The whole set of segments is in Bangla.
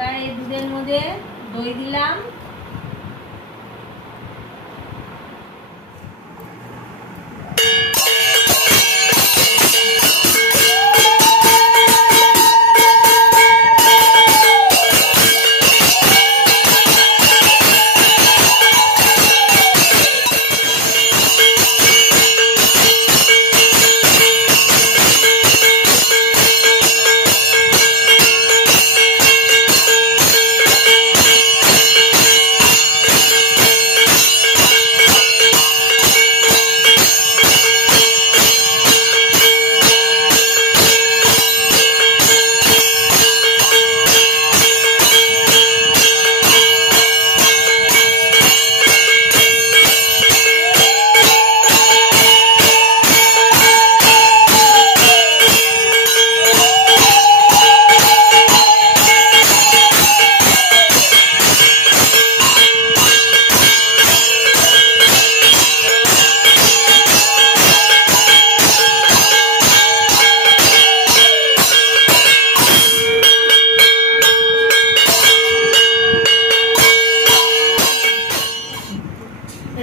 এবার এই দুধের মধ্যে দই দিলাম,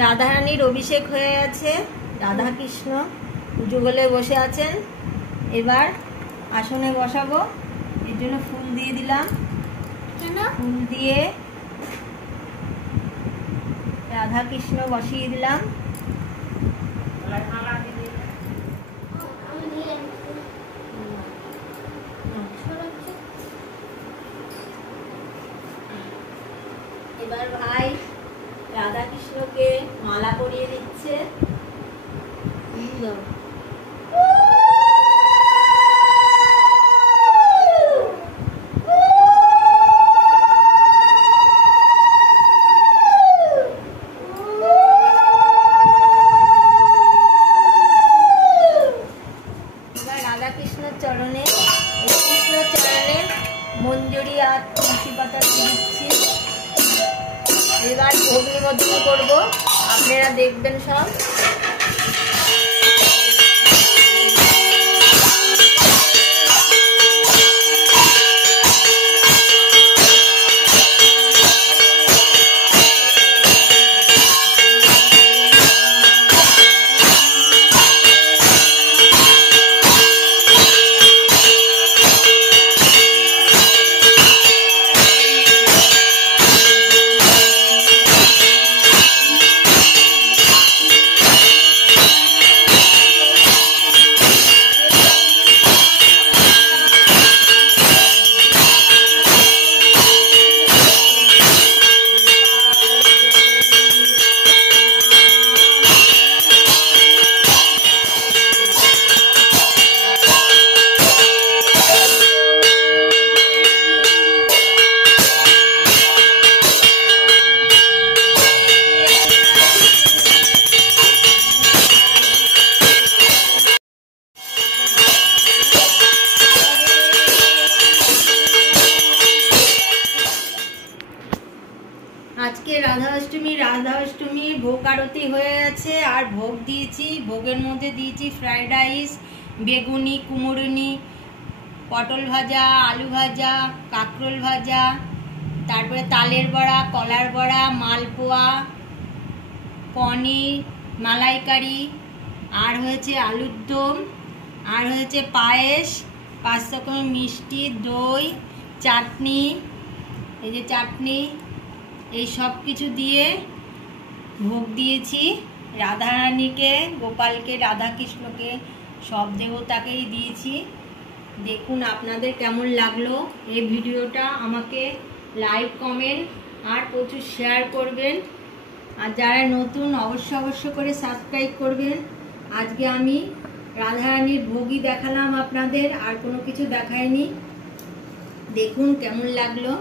রাধারানীর অভিষেক হয়ে গেছে। রাধা কৃষ্ণ যুগলে বসে আছেন। এবার আসনে বসাবো, এর জন্য ফুল দিয়ে দিলাম। ফুল দিয়ে রাধা কৃষ্ণ বসিয়ে দিলাম। এবার ভাই রাধা কৃষ্ণকে মালা পরিয়ে দিচ্ছে। এবার রাধা কৃষ্ণের চরণে মঞ্জুরি আর তুলসী পাতা দিচ্ছি। এবার ভোগ নিবেদন করবো, আপনারা দেখবেন সব। আজকে রাধা অষ্টমীর ভোগ আরতি হয়ে গেছে। আর ভোগ দিয়েছি, ভোগের মধ্যে দিয়েছি ফ্রাইড রাইস, বেগুনি, কুমড়ুনি, পটল ভাজা, আলু ভাজা, কাঁকরোল ভাজা, তারপরে তালের বড়া, কলার বড়া, মালপোয়া, পনির, মালাইকারি, আর হয়েছে আলুর দম, আর হয়েছে পায়েস, 5 রকমের মিষ্টি, দই, চাটনি, এই যে চাটনি, এই সব কিছু দিয়ে ভোগ দিয়েছি। রাধারানীকে, গোপালকে, রাধা কৃষ্ণকে, সব দেবতাকেই দিয়েছি। দেখুন আপনাদের কেমন লাগলো এই ভিডিওটা। আমাকে লাইক, কমেন্ট আর প্রচুর শেয়ার করবেন। আর যারা নতুন অবশ্য করে সাবস্ক্রাইব করবেন। আজকে আমি রাধারানীর ভোগই দেখালাম আপনাদের, আর কোনো কিছু দেখাইনি। দেখুন কেমন লাগলো।